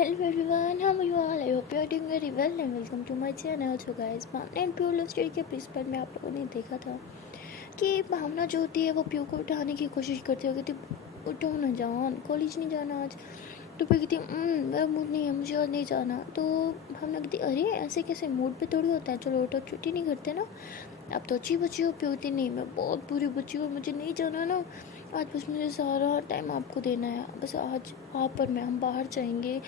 Hello everyone, how are you all? I hope you are doing very well and welcome to my channel. So guys, Bhavna and Piyu love story के episode में आप लोगों ने देखा था कि भावना जो होती है वो प्यू को उठाने की कोशिश करती होगी। तो उठो ना जान, कॉलेज नहीं जाना आज। तो प्यू कहती मेरा मूड नहीं है, मुझे आज नहीं जाना। तो भावना कहती अरे ऐसे कैसे, मूड पे थोड़ी होता है, चलो उठो, छुट्टी नहीं करते ना। अब तो अच्छी बच्ची हो। प्यू होती नहीं, मैं बहुत बुरी बच्ची हूँ, मुझे नहीं जाना ना आज। बस मुझे सारा टाइम आपको देना है, बस आज आप और मैं हम बाहर जाएंगे,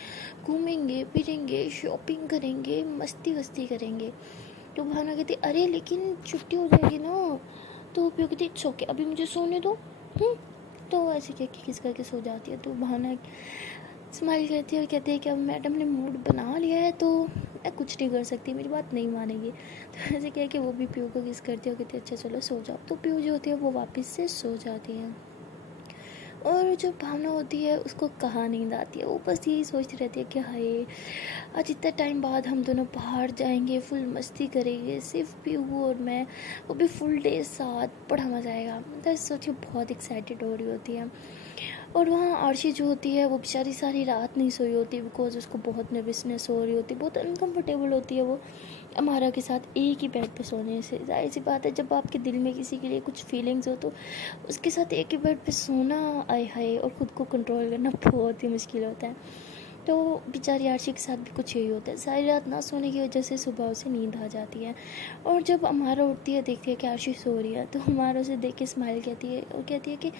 घूमेंगे फिरेंगे, शॉपिंग करेंगे, मस्ती वस्ती करेंगे। तो भावना कहती अरे लेकिन छुट्टी हो जाएगी ना। तो प्यो कहती इट्स ओके, अभी मुझे सोने दो। तो ऐसे कह के किस करके सो जाती है। तो भावना स्माइल करती है और कहती है कि अब मैडम ने मूड बना लिया है तो मैं कुछ नहीं कर सकती, मेरी बात नहीं मानेगी। तो ऐसे कह के वो भी प्यू को किस करती है और कहती है अच्छा चलो सो जाओ। तो प्यू जो होती है वो वापस से सो जाती है। और जो भावना होती है उसको कहाँ नींद आती है, वो बस यही सोचती रहती है कि हाय आज इतना टाइम बाद हम दोनों बाहर जाएंगे, फुल मस्ती करेंगे, सिर्फ पीहू और मैं, वो भी फुल डे साथ, बड़ा मज़ा आएगा। मतलब सोचिए बहुत एक्साइटेड हो रही होती है। और वहाँ आरशी जो होती है वो बेचारी सारी रात नहीं सोई होती बिकॉज उसको बहुत नर्वसनेस हो रही होती है, बहुत अनकम्फर्टेबल होती है वो अमारा के साथ एक ही बेड पे सोने से। जाहिर सी बात है जब आपके दिल में किसी के लिए कुछ फीलिंग्स हो तो उसके साथ एक ही बेड पे सोना, आए हाय, और ख़ुद को कंट्रोल करना बहुत ही मुश्किल होता है। तो बेचारी आरशी के साथ भी कुछ यही होता है, सारी रात ना सोने की वजह से सुबह उसे नींद आ जाती है। और जब अमारा उठती है देखती है कि आरशी सो रही है तो अमारा उसे देख के स्माइल कहती है और कहती है कि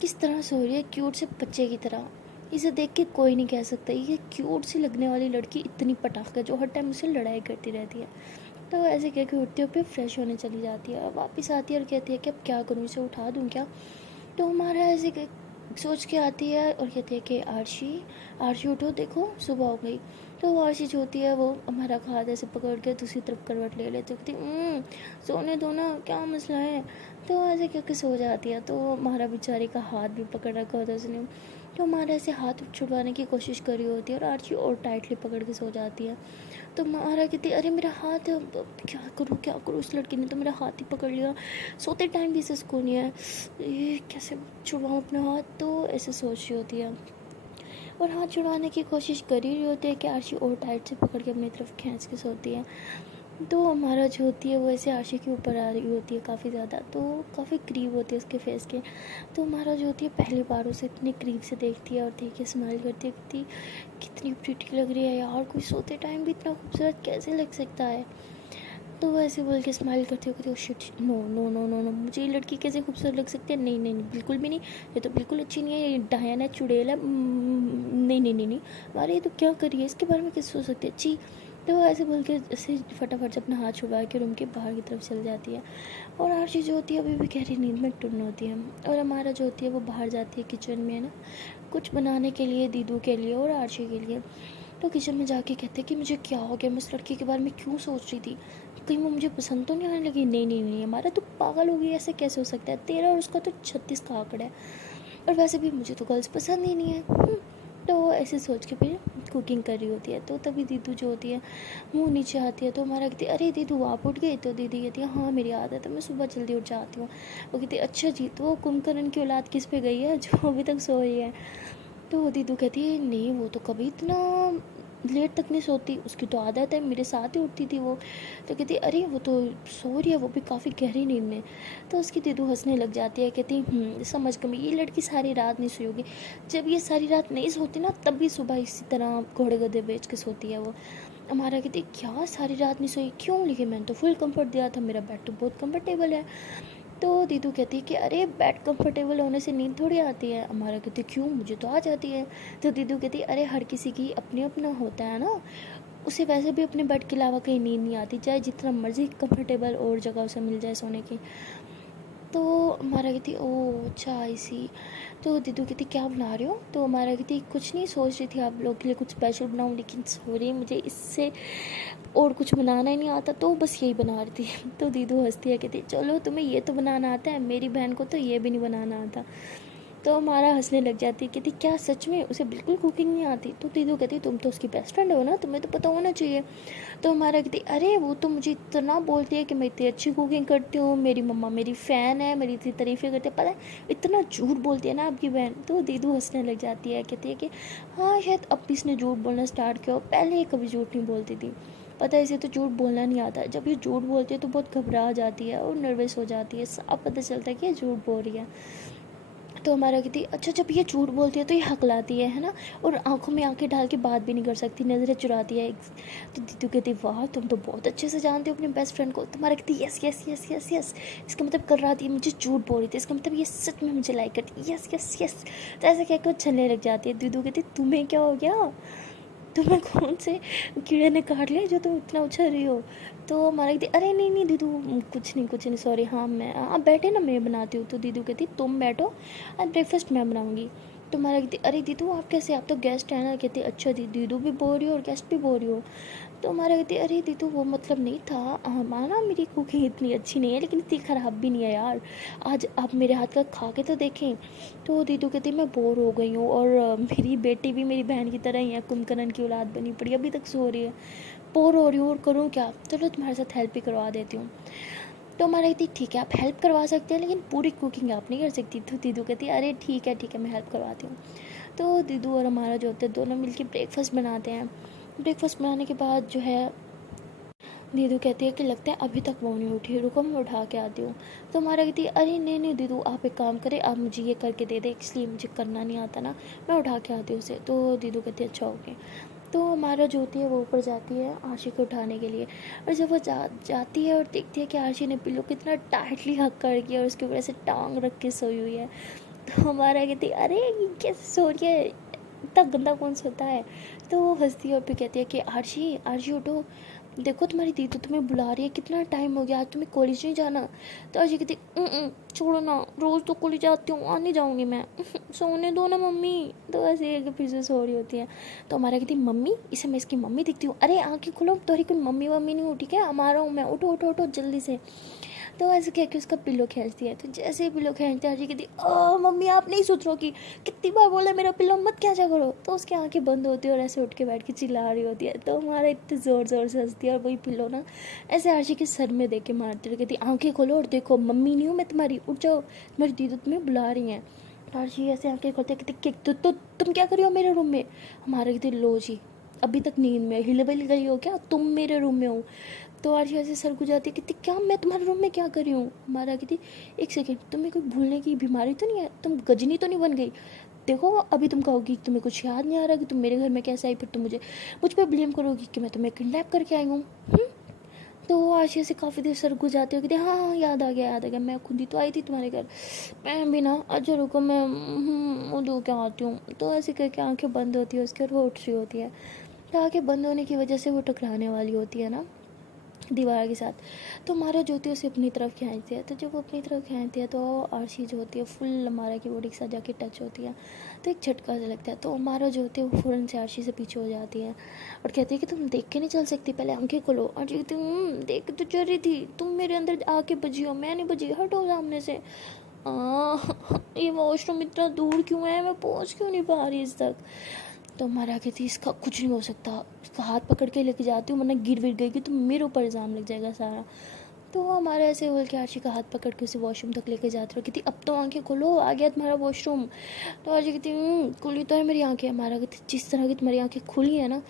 किस तरह सो रही है, क्यूट से बच्चे की तरह। इसे देख के कोई नहीं कह सकता ये क्यूट सी लगने वाली लड़की इतनी पटाख है जो हर टाइम उससे लड़ाई करती रहती है। तो ऐसे कह के उठती है, फिर फ्रेश होने चली जाती है, वापस आती है और कहती है कि अब क्या करूँ, इसे उठा दूँ क्या। तो हमारा ऐसे सोच के आती है और कहती है कि आरशी आरशी उठो, देखो सुबह हो गई। तो आरशी जो होती है वो हमारा हाथ ऐसे पकड़ के दूसरी तरफ करवट ले लेती है, कहती सोने दो ना, क्या मसला है। तो ऐसे करके सो जाती है। तो हमारा बेचारे का हाथ भी पकड़ रखा होता है उसने। तो हमारा ऐसे हाथ छुड़वाने की कोशिश कर रही होती है और आरशी और टाइटली पकड़ के सो जाती है। तो महारा कहती अरे मेरा हाथ, क्या करूँ क्या करूँ, उस लड़की ने तो मेरा हाथ ही पकड़ लिया, सोते टाइम भी इसे सुकून नहीं है, ये कैसे छुड़वाऊँ अपना हाथ। तो ऐसे सोच रही होती है और हाथ छुड़वाने की कोशिश कर ही रही होती है कि आरशी और टाइट से पकड़ के अपनी तरफ खींच के सोती है। तो हमारा जो होती है वो ऐसे आरशी के ऊपर आ रही होती है काफ़ी ज़्यादा, तो काफ़ी करीब होती है उसके फेस के। तो हमारा जो होती है पहली बार उसे इतनी करीब से देखती है और देख के स्माइल करती है, कितनी प्रिटी लग रही है यार, कोई सोते टाइम भी इतना खूबसूरत कैसे लग सकता है। तो वो ऐसे बोल के स्माइल करती हो, shit, no no no no no, मुझे ये लड़की कैसे खूबसूरत लग सकती है, नहीं नहीं नहीं, बिल्कुल भी नहीं, ये तो बिल्कुल अच्छी नहीं है, ये डायन है, चुड़ैल है, नहीं नहीं नहीं नहीं, अरे ये तो क्या करिए, इसके बारे में कैसे सोच सकती है, अच्छी। तो वो ऐसे बोल के ऐसे फटाफट से अपना हाथ छुड़वा के रूम के बाहर की तरफ चल जाती है। और आरशी जो होती है अभी भी गहरी नींद में टुन्न होती है। और हमारा जो होती है वो बाहर जाती है किचन में ना कुछ बनाने के लिए, दीदू के लिए और आरशी के लिए। तो किचन में जाके कहते हैं कि मुझे क्या हो गया, मैं उस लड़की के बारे में क्यों सोच रही थी, कहीं वो मुझे पसंद तो नहीं आने लगी। नहीं नहीं नहीं, हमारा तो पागल हो गई, ऐसे कैसे हो सकता है, तेरा और उसका तो 36 का आंकड़ा है, और वैसे भी मुझे तो गर्ल्स पसंद ही नहीं है। तो ऐसे सोच के फिर कुकिंग कर रही होती है। तो तभी दीदू जो होती है मुँह नीचे आती है। तो हमारा कहती है अरे दीदू आप उठ गए। तो दीदी कहती है हाँ मेरी आदत है, मैं सुबह जल्दी उठ जाती हूँ। वो कहती है अच्छा जी, तो कुंभकर्ण की औलाद किस पे गई है जो अभी तक सो रही है। तो दीदू कहती है नहीं वो तो कभी इतना लेट तक नहीं सोती, उसकी तो आदत है, मेरे साथ ही उठती थी वो। तो कहती अरे वो तो सो रही है, वो भी काफ़ी गहरी नींद में। तो उसकी दीदू हंसने लग जाती है, कहती समझ गई, ये लड़की सारी रात नहीं सोई होगी, जब ये सारी रात नहीं सोती ना तब भी सुबह इसी तरह घोड़े गधे बेच के सोती है वो। हमारा कहती क्या सारी रात नहीं सोई, क्यों, लेकिन मैंने तो फुल कंफर्ट दिया था, मेरा बेड तो बहुत कंफर्टेबल है। तो दीदू कहती है कि अरे बेड कंफर्टेबल होने से नींद थोड़ी आती है। हमारा कहती क्यों, मुझे तो आ जाती है। तो दीदू कहती अरे हर किसी की अपने अपना होता है ना, उसे वैसे भी अपने बेड के अलावा कहीं नींद नहीं आती, चाहे जितना मर्जी कंफर्टेबल और जगह उसे मिल जाए सोने की। तो हमारा कहती ओह अच्छा ऐसी। तो दीदू कहती क्या बना रहे हो। तो हमारा कहती कुछ नहीं, सोच रही थी आप लोग के लिए कुछ स्पेशल बनाऊँ, लेकिन सॉरी मुझे इससे और कुछ बनाना ही नहीं आता, तो बस यही बना रही थी। तो दीदू हंसती है, कहती चलो तुम्हें ये तो बनाना आता है, मेरी बहन को तो ये भी नहीं बनाना आता। तो हमारा हंसने लग जाती है, कहती क्या सच में उसे बिल्कुल कुकिंग नहीं आती? तो दीदू कहती तुम तो उसकी बेस्ट फ्रेंड हो ना, तुम्हें तो पता होना चाहिए। तो हमारा कहती अरे वो तो मुझे इतना बोलती है कि मैं इतनी अच्छी कुकिंग करती हूँ, मेरी मम्मा मेरी फ़ैन है, मेरी इतनी तारीफ़ें करती है, पता है इतना झूठ बोलती है ना आपकी बहन। तो दीदू हंसने लग जाती है, कहती है कि हाँ शायद अब इसने झूठ बोलना स्टार्ट किया, पहले ये कभी झूठ नहीं बोलती थी। पता है इसे तो झूठ बोलना नहीं आता, जब ये झूठ बोलती है तो बहुत घबरा जाती है और नर्वस हो जाती है, साफ पता चलता है कि ये झूठ बोल रही है। तो हमारा कहती अच्छा जब ये झूठ बोलती है तो ये हकलाती है ना, और आंखों में आंखें डाल के बात भी नहीं कर सकती, नज़रें चुराती है। तो दीदू कहती वाह तुम तो बहुत अच्छे से जानते हो अपने बेस्ट फ्रेंड को। तुम्हारा कहती yes yes yes yes yes, इसका मतलब कल रात ये मुझे झूठ बोल रही थी, इसका मतलब ये सच में मुझे लाइक करती, यस यस यस। तो ऐसा कहकर छलने लग जाती है। दीदू कहती तुम्हें क्या हो गया, तुम्हें कौन से कीड़े ने काट लिया जो तुम इतना उछल रही हो? तो हमारा कहती अरे नहीं नहीं दीदू कुछ नहीं सॉरी, हाँ मैं आप बैठे ना मैं बनाती हूँ। तो दीदू कहती तुम बैठो, आज ब्रेकफास्ट मैं बनाऊँगी। तो हमारा कहती अरे दीदू आप कैसे, आप तो गेस्ट हैं ना। कहती अच्छा दीदू भी बोल रही हो और गेस्ट भी बोल रही हो। तो हमारा कहती अरे दीदू वो मतलब नहीं था, माना मेरी कुकिंग इतनी अच्छी नहीं है लेकिन इतनी ख़राब भी नहीं है यार, आज आप मेरे हाथ का खा के तो देखें। तो दीदू कहती मैं बोर हो गई हूँ और मेरी बेटी भी मेरी बहन की तरह ही है, कुंभकर्ण की औलाद बनी पड़ी, अभी तक सो रही है, बोर हो रही हूँ और करूँ क्या, चलो तुम्हारे साथ हेल्प ही करवा देती हूँ। तो हमारा कहती ठीक है आप हेल्प करवा सकते हैं लेकिन पूरी कुकिंग आप नहीं कर सकती। तो दीदू कहती अरे ठीक है मैं हेल्प करवाती हूँ। तो दीदू और हमारा जो होता है दोनों मिलके ब्रेकफास्ट बनाते हैं। ब्रेकफास्ट बनाने के बाद जो है दीदू कहती है कि लगता है अभी तक वो नहीं उठी, रुको मैं उठा के आती हूँ। तो हमारा कहती है अरे नहीं नहीं दीदू आप एक काम करें, आप मुझे ये करके दे दे, इसलिए मुझे करना नहीं आता ना, मैं उठा के आती हूँ उसे। तो दीदू कहती है अच्छा ओके। तो हमारा जो होती है वो ऊपर जाती है आशी को उठाने के लिए, और जब वो जाती है और देखती है कि आशी ने पिल्लो कितना टाइटली हक कर दिया और उसके ऊपर ऐसे टांग रख के सोई हुई है। तो हमारा कहती है अरे ये कैसे सो रही है, इतना गंदा कौन सोता है। तो वो हंसती है और फिर कहती है कि आरशी आरशी उठो, देखो तुम्हारी दीदी तुम्हें बुला रही है, कितना टाइम हो गया, आज तुम्हें कॉलेज नहीं जाना? तो आरशी कहती छोड़ो ना, रोज़ तो कॉलेज जाती हूँ, आज नहीं जाऊँगी मैं, सोने दो ना मम्मी। तो ऐसे ही फिर से सो रही होती है। तो हमारा कहती मम्मी, इसे मैं इसकी मम्मी दिखती हूँ? अरे आँखें खोलो, तुम्हारी कोई मम्मी वम्मी नहीं उठी क्या, हमारा हूँ मैं, उठो उठो उठो जल्दी से। तो ऐसे कह के उसका पिल्लो खींचती है। तो जैसे ही पिल्लो खींचती है आरशी कहती मम्मी आप नहीं सुधरोगी, कितनी बार बोला मेरा पिल्लो मत खींचा करो। तो उसकी आंखें बंद होती है और ऐसे उठ के बैठ के चिल्ला रही होती है। तो हमारा इतने ज़ोर ज़ोर से हंसती है और वही पिल्लो ना ऐसे आरशी के सर में दे के मारती है, कहती आंखें खोलो और देखो मम्मी नहीं हूँ मैं तुम्हारी, उठ जाओ तुम्हारी दीदी तुम्हें बुला रही हैं। आरशी ऐसे आंखें खोलते कहती तो तुम क्या कर रही हो मेरे रूम में? हमारा कहती लो जी अभी तक नींद में हिल बिल गई हो क्या, तुम मेरे रूम में हो? तो आरशी ऐसे सर गुजाती है, कहती क्या मैं तुम्हारे रूम में क्या कर रही हूँ? हमारा कहती एक सेकेंड, तुम्हें कोई भूलने की बीमारी तो नहीं है, तुम गजनी तो नहीं बन गई? देखो अभी तुम कहोगी तुम्हें कुछ याद नहीं आ रहा कि तुम मेरे घर में कैसे आई, फिर तुम मुझ पर ब्लेम करोगी कि मैं तुम्हें किडनैप करके आई हूँ। तो आरशी से काफ़ी देर सर गुजाते हो, कहते हाँ हाँ याद आ गया मैं खुद ही तो आई थी तुम्हारे घर, मैं भी ना अच्छा रुको मैं वो दो क्या आती हूँ। तो ऐसे करके आंखें बंद होती है उसकी और वो उठ रही होती है। तो आंखें बंद होने की वजह से वो टकराने वाली होती है ना दीवार के साथ। तो हमारा जो होती है उसे अपनी तरफ खींचती है। तो जब वो अपनी तरफ खींचती है तो आरशी जो होती है फुल हमारा की बॉडी के साथ जाके टच होती है। तो एक झटका सा लगता है। तो हमारा जो होती है वो फ़ौरन से आरशी से पीछे हो जाती है और कहती है कि तुम देख के नहीं चल सकती, पहले आंखें खोलो। आरशी कहती देख तो चल रही थी, तुम मेरे अंदर आके बजी हो, मैं नहीं बजी, हटो सामने से। ये वॉशरूम इतना दूर क्यों है, मैं पहुँच क्यों नहीं पा रही इस तक? तो हमारा कहती इसका कुछ नहीं हो सकता, इसका हाथ पकड़ के लेके जाती हूँ वरना गिर विर गई तो मेरे ऊपर इल्ज़ाम लग जाएगा सारा। तो हमारा ऐसे बोल के आरशी का हाथ पकड़ के उसे वॉशरूम तक लेके जाती रहो, कहती अब तो आंखें खोलो, आ गया तुम्हारा वॉशरूम। तो आरशी कहती खुली तो है मेरी आंखें। हमारा कहती जिस तरह की तुम्हारी आंखें खुली है ना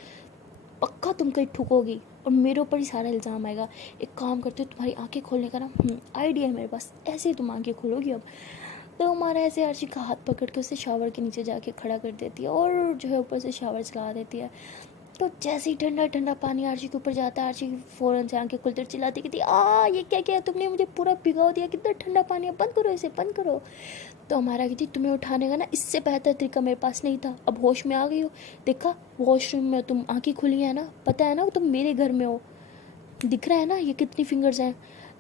पक्का तुम कहीं ठुकोगी और मेरे ऊपर ही सारा इल्ज़ाम आएगा। एक काम करते हो तुम्हारी आंखें खोलने का ना आइडिया है मेरे पास, ऐसे ही तुम आंखें खोलोगी अब। तो हमारा ऐसे आरशी का हाथ पकड़ के उसे शावर के नीचे जाके खड़ा कर देती है और जो है ऊपर से शावर चला देती है। तो जैसे ही ठंडा ठंडा पानी आरशी के ऊपर जाता है आरशी फ़ौरन से आंखें खुलकर चिल्लाती कहती ये क्या किया तुमने, मुझे पूरा भिगो दिया, कितना ठंडा पानी है, बंद करो इसे बंद करो। तो हमारा कहती तुम्हें उठाने का ना इससे बेहतर तरीका मेरे पास नहीं था, अब होश में आ गई हो, देखा वॉशरूम में तुम आंखें खुली है ना, पता है ना तुम मेरे घर में हो, दिख रहा है ना ये कितनी फिंगर्स हैं।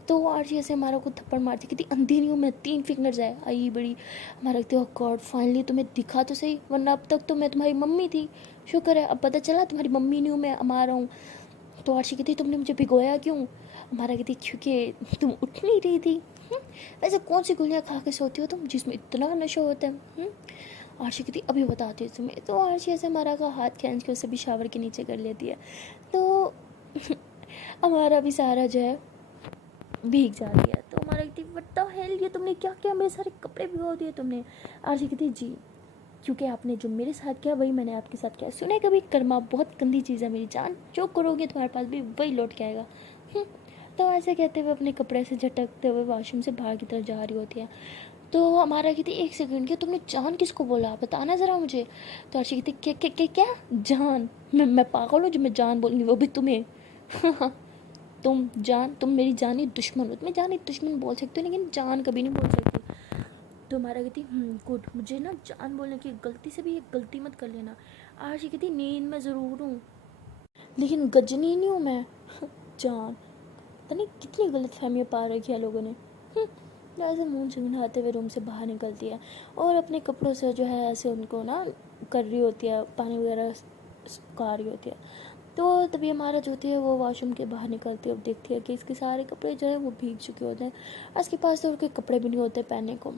तो आरशी ऐसे हमारा को थप्पड़ मारती कहती अंधी नहीं हूँ मैं, 3 फिंगर्स है आई बड़ी। हमारा कहती हो गॉड फाइनली तुम्हें दिखा तो सही, वरना अब तक तो मैं तुम्हारी मम्मी थी, शुक्र है अब पता चला तुम्हारी मम्मी नहीं हूँ मैं, हमारा हूँ। तो आरशी कहती तुमने मुझे भिगोया क्यों? हमारा कहती क्योंकि तुम उठ नहीं रही थी। वैसे कौन सी गोलियाँ खा के सोती हो तुम जिसमें इतना नशा होता है? आरशी कहती अभी बताती हूँ तुम्हें। तो आरशी ऐसे हमारा का हाथ खींच के उसे भी शावर के नीचे कर लेती है। तो हमारा भी सारा जो है भीग जाती है। तो हमारा कहती व्हाट द हेल, ये तुमने क्या किया, मेरे सारे कपड़े भिगो दिए तुमने। आरशी कहती जी, क्योंकि आपने जो मेरे साथ किया वही मैंने आपके साथ किया। सुने कभी, कर्मा बहुत गंदी चीज़ है मेरी जान, जो करोगे तुम्हारे पास भी वही लौट के आएगा। तो ऐसे कहते हुए अपने कपड़े से झटकते हुए वॉशरूम से बाहर की तरफ जा रही होती है। तो हमारा कहती एक सेकंड, क्या तुमने जान किसको बोला, बताना ज़रा मुझे। तो अर्शी कहती क्या जान, मैं पागल हूँ जो मैं जान बोलूँगी, वो भी तुम्हें। तुम जान, तुम मेरी जानी दुश्मन हो। तुम्हें जानी दुश्मन बोल सकते हो लेकिन जान कभी नहीं बोल सकती। तो हमारा कहती गुड, मुझे ना जान बोलने की गलती से भी एक गलती मत कर लेना। आरशी कहती नींद में ज़रूर हूँ लेकिन गजनी नहीं हूँ मैं। जान, पता नहीं कितनी गलत फहमियाँ पा रखी है लोगों ने। ऐसे मुँह झुंझुनाते हुए रूम से बाहर निकलती है और अपने कपड़ों से जो है ऐसे उनको ना कर रही होती है, पानी वगैरह सुखा रही होती है। तो तभी हमारा जो होती है वो वॉशरूम के बाहर निकलती है। अब देखती है कि इसके सारे कपड़े जो है वो भीग चुके होते हैं, उसके पास तो उनके कपड़े भी नहीं होते पहनने को।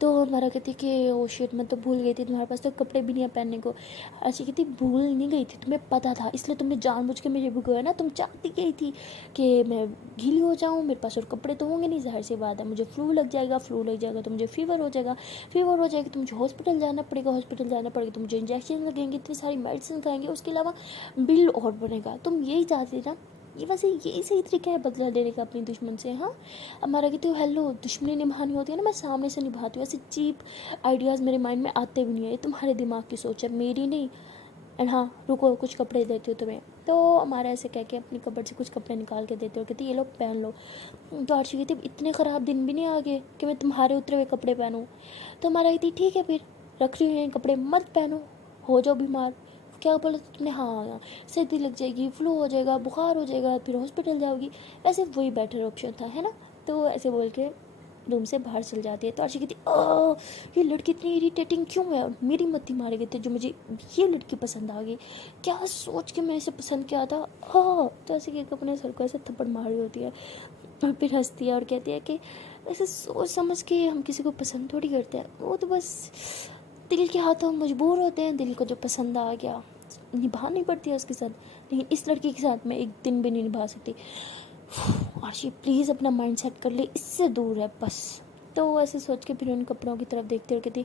तो हमारा कहती कि ओ शिट, मैं तो भूल गई थी, तुम्हारे पास तो कपड़े भी नहीं है पहनने को। ऐसी कहती भूल नहीं गई थी, तुम्हें पता था इसलिए तुमने जानबूझ के मुझे भिगोया ना। तुम चाहती गई थी कि मैं गीली हो जाऊँ, मेरे पास और कपड़े तो होंगे नहीं, ज़ाहिर सी बात है मुझे फ्लू लग जाएगा, फ्लू लग जाएगा तो मुझे फीवर हो जाएगा, फीवर हो जाएगा तो मुझे हॉस्पिटल जाना पड़ेगा, हॉस्पिटल जाना पड़ेगा तो मुझे इंजेक्शन लगेंगे, इतनी सारी मेडिसिन खाएंगे, उसके अलावा बिल और बनेगा। तुम यही चाहती ना, ये वैसे यही सही तरीका है बदला लेने का अपने दुश्मन से। हाँ, हमारा कहती हूँ हेलो, दुश्मनी निभानी होती है ना मैं सामने से निभाती हूँ, ऐसे चीप आइडियाज़ मेरे माइंड में आते भी नहीं है, ये तुम्हारे दिमाग की सोच है, मेरी नहीं। एंड हाँ रुको, कुछ कपड़े देती हूँ तुम्हें। तो हमारा ऐसे कह के अपनी कपड़ से कुछ कपड़े निकाल के देते हो, कहती ये लो पहन लो। तो आरशी कहती इतने ख़राब दिन भी नहीं आ गए कि मैं तुम्हारे उतरे हुए कपड़े पहनूँ। तो हमारा कहती ठीक है फिर रख रही हैं कपड़े, मत पहनो, हो जाओ बीमार। क्या बोला तुमने? हाँ, सर्दी लग जाएगी, फ्लू हो जाएगा, बुखार हो जाएगा, फिर हॉस्पिटल जाओगी। ऐसे वही बेटर ऑप्शन था, है ना। तो ऐसे बोल के रूम से बाहर चल जाती है। तो आरशी कहती ये लड़की इतनी इरिटेटिंग क्यों है, मेरी मत्ती मारे गए थे जो मुझे ये लड़की पसंद आ गई, क्या सोच के मैं इसे पसंद किया था। तो ऐसे कि अपने सर को ऐसे थप्पड़ मार रही होती है और फिर हंसती है और कहती है कि ऐसे सोच समझ के हम किसी को पसंद थोड़ी करते हैं, वो तो बस दिल के हाथों मजबूर होते हैं, दिल को जो पसंद आ गया निभानी पड़ती है उसके साथ। लेकिन इस लड़की के साथ मैं एक दिन भी नहीं निभा सकती। आरशी प्लीज़ अपना माइंड सेट कर ले, इससे दूर है बस। तो ऐसे सोच के फिर उन कपड़ों की तरफ देखते हुए कहती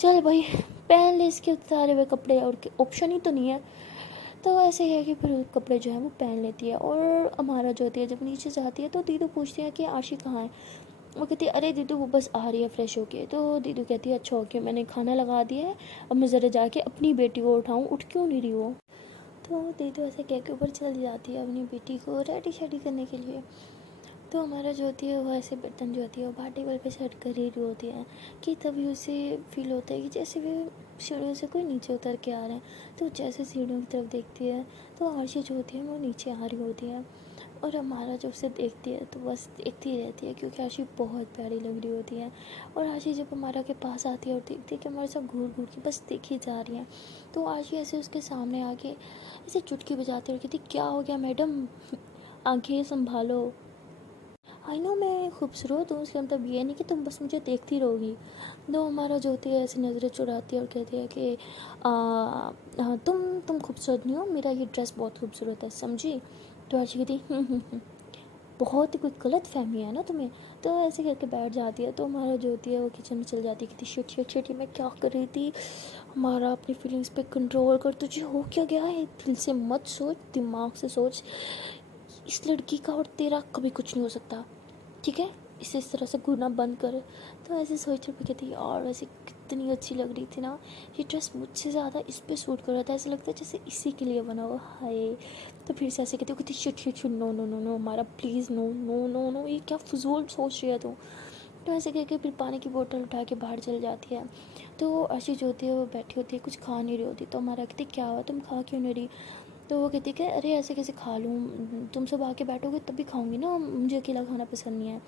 चल भाई पहन ले इसके उतारे हुए कपड़े, और ऑप्शन ही तो नहीं है। तो ऐसे है कि फिर कपड़े जो है वो पहन लेती है। और हमारा जो होती है जब नीचे जाती है तो दीदू पूछती है कि आरशी कहाँ है। वो कहती है अरे दीदू वो बस आ रही है फ्रेश होके। तो दीदू कहती है अच्छा ओके, मैंने खाना लगा दिया है, अब मैं ज़रा जाके अपनी बेटी को उठाऊँ, उठ क्यों नहीं रही हो। तो दीदू ऐसे कह के ऊपर चली जाती है अपनी बेटी को रेडी शेडी करने के लिए। तो हमारा जो होती है वो ऐसे बर्तन जो होती है वो बाहर टेबल पे सेट कर ही रही होती है कि तभी उसे फील होता है कि जैसे वे सीढ़ियों से कोई नीचे उतर के आ रहे हैं। तो जैसे सीढ़ियों की तरफ देखती है तो आरशी जो होती है वो नीचे आ रही होती है और हमारा जब उसे देखती है तो बस देखती ही रहती है क्योंकि आरशी बहुत प्यारी लग रही होती है। और आरशी जब हमारा के पास आती है और देखती है कि हमारे साथ घूर घूर के बस देखी जा रही है, तो आरशी ऐसे उसके सामने आके ऐसे चुटकी बजाती है और कहती क्या हो गया मैडम, आंखें संभालो। आई नो मैं खूबसूरत हूँ, उसका मतलब ये नहीं कि तुम बस मुझे देखती रहोगी। तो हमारा जो होती है ऐसे नज़रें चुराती है और कहती है कि तुम खूबसूरत नहीं हो, मेरा ये ड्रेस बहुत खूबसूरत है, समझी। तो आरशी कहती बहुत ही कोई गलत फहमी है ना तुम्हें। तो ऐसे करके बैठ जाती है। तो हमारा जो होती है वो किचन में चल जाती है, कहती शिट शिट शिट ये मैं क्या कर रही थी। हमारा अपनी फीलिंग्स पे कंट्रोल कर, तुझे हो क्या गया है, दिल से मत सोच, दिमाग से सोच। इस लड़की का और तेरा कभी कुछ नहीं हो सकता, ठीक है, इसे इस तरह से घूरना बंद कर। तो ऐसे सोच रही थी यार वैसे कितनी अच्छी लग रही थी ना, ये ड्रेस मुझसे ज़्यादा इस पर सूट कर रहा था, ऐसा लगता है जैसे इसी के लिए बना हुआ हाय। तो फिर से ऐसे कहती shit shit shit no no no no हमारा please no no no no, ये क्या फजूल सोच रही है तू। तो ऐसे कह के फिर पानी की बोतल उठा के बाहर चल जाती है। तो अर्शी जो होती है वो बैठी होती है, कुछ खा नहीं रही होती। तो हमारा कहती क्या हुआ, तुम खा क्यों नहीं रही। तो वो कहती कि अरे ऐसे कैसे खा लूँ, तुम सब आके बैठोगे तभी खाऊंगी ना, मुझे अकेला खाना पसंद नहीं है।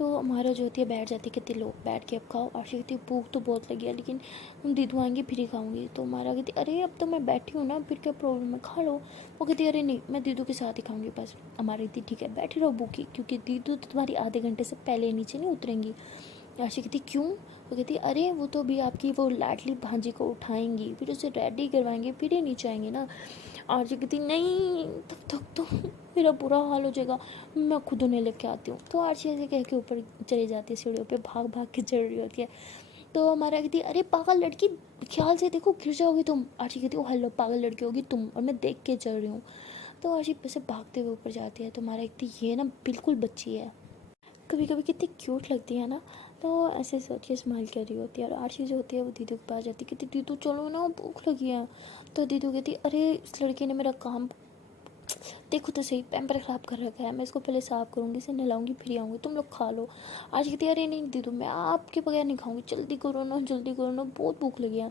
तो हमारा जो होती है बैठ जाती है, कहती लो बैठ के अब खाओ। आरशी कहती भूख तो बहुत लगी है लेकिन दीदू आएंगे फिर ही खाऊंगी। तो हमारा कहती अरे अब तो मैं बैठी हूँ ना, फिर क्या प्रॉब्लम है, खा लो। वो कहती अरे नहीं मैं दीदू के साथ ही खाऊंगी बस। हमारी कहती ठीक है बैठी रहो भूखी, क्योंकि दीदू तो तुम्हारी आधे घंटे से पहले नीचे नहीं उतरेंगी। आरशी कहती क्यों? वो कहती अरे वो तो अभी आपकी वो लाडली भांजी को उठाएंगी, फिर उसे रेडी करवाएंगे, फिर ही नीचे आएंगे ना। आरजी कहती नहीं तब तक तो मेरा बुरा हाल हो जाएगा, मैं खुद उन्हें लेके आती हूँ। तो आरजी ऐसे कह के ऊपर चली जाती है, सीढ़ियों पे भाग भाग के चढ़ रही होती है। तो हमारा कहती अरे पागल लड़की ख्याल से देखो गिर जाओगी तुम। आरजी कहती ओ हेलो पागल लड़की होगी तुम, और मैं देख के चढ़ रही हूँ। तो आरजी से भागते हुए ऊपर जाती है। तो हमारा कहती ये ना बिल्कुल बच्ची है, कभी कभी कितनी क्यूट लगती है ना। तो ऐसे सोच के स्माइल कर रही होती है। और आरशी जो होती है वो दीदू के पास जाती है, कहती दीदू चलो ना भूख लगी है। तो दीदू कहती अरे इस लड़के ने मेरा काम देखो तो सही, पैम्पर ख़राब कर रखा है, मैं इसको पहले साफ़ करूँगी, इसे नहलाऊंगी फिर आऊँगी, तुम लोग खा लो। आज कहती अरे नहीं दीदू मैं आपके बगैर नहीं खाऊंगी, जल्दी करो ना जल्दी करो ना, बहुत भूख लगी है।